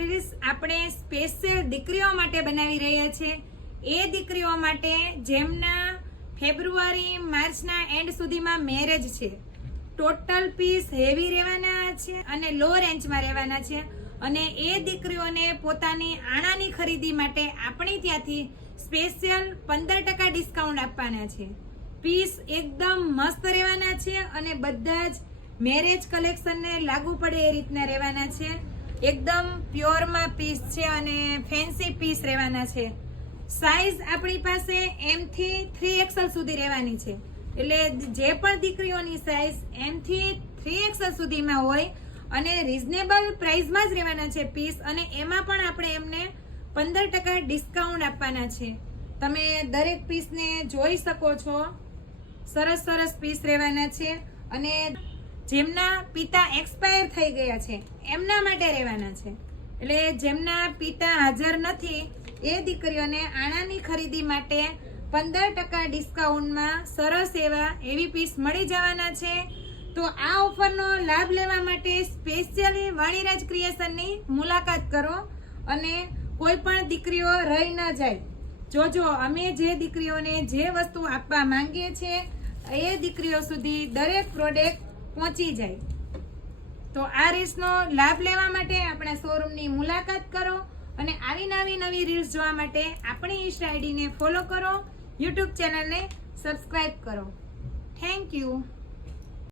Reels આપણે special દીકરીઓ માટે બનાવી રહ્યા છે। એ દીકરીઓ માટે જેમના ફેબ્રુઆરી માર્ચના એન્ડ સુધીમાં મેરેજ છે। ટોટલ પીસ હેવી રહેવાના છે અને લો રેન્જમાં રહેવાના છે અને એ દીકરીઓને પોતાની આણાની ખરીદી માટે આપણી ત્યાંથી સ્પેશિયલ 15% ડિસ્કાઉન્ટ આપવાના છે। પીસ એકદમ મસ્ત રહેવાના છે અને બધા જ મેરેજ કલેક્શનને લાગુ પડે એ રીતના રહેવાના છે। એકદમ પ્યોરમાં પીસ છે અને ફેન્સી પીસ રહેવાના છે। સાઈઝ આપણી પાસે M થી 3XL સુધી રહેવાની છે, એટલે જે પણ દીકરીઓની સાઈઝ M થી 3XL સુધીમાં હોય અને રીઝનેબલ પ્રાઇસમાં જ રહેવાના છે પીસ, અને એમાં પણ આપણે એમને 15% ડિસ્કાઉન્ટ આપવાના છે। તમે દરેક પીસને જોઈ શકો છો, સરસ સરસ પીસ રહેવાના છે અને જેમના પિતા એક્સપાયર થઈ ગયા છે એમના માટે રહેવાના છે। એટલે જેમના પિતા હાજર નથી એ દીકરીઓને આણાની ખરીદી માટે 15% ડિસ્કાઉન્ટમાં સરસ એવા હેવી પીસ મળી જવાના છે। તો આ ઓફરનો લાભ લેવા માટે સ્પેશિયલી વાણીરાજ ક્રિએશનની મુલાકાત કરો અને કોઈ પણ દીકરીઓ રહી ન જાય। જોજો, અમે જે દીકરીઓને જે વસ્તુ આપવા માંગીએ છીએ એ દીકરીઓ સુધી દરેક પ્રોડક્ટ પહોંચી જાય। તો આ રીલ્સનો લાભ લેવા માટે આપણા શોરૂમની મુલાકાત કરો અને આવી નવી રીલ્સ જોવા માટે આપણી ઇન્સ્ટા આઈડીને ફોલો કરો, યુટ્યુબ ચેનલને સબસ્ક્રાઇબ કરો। Thank you.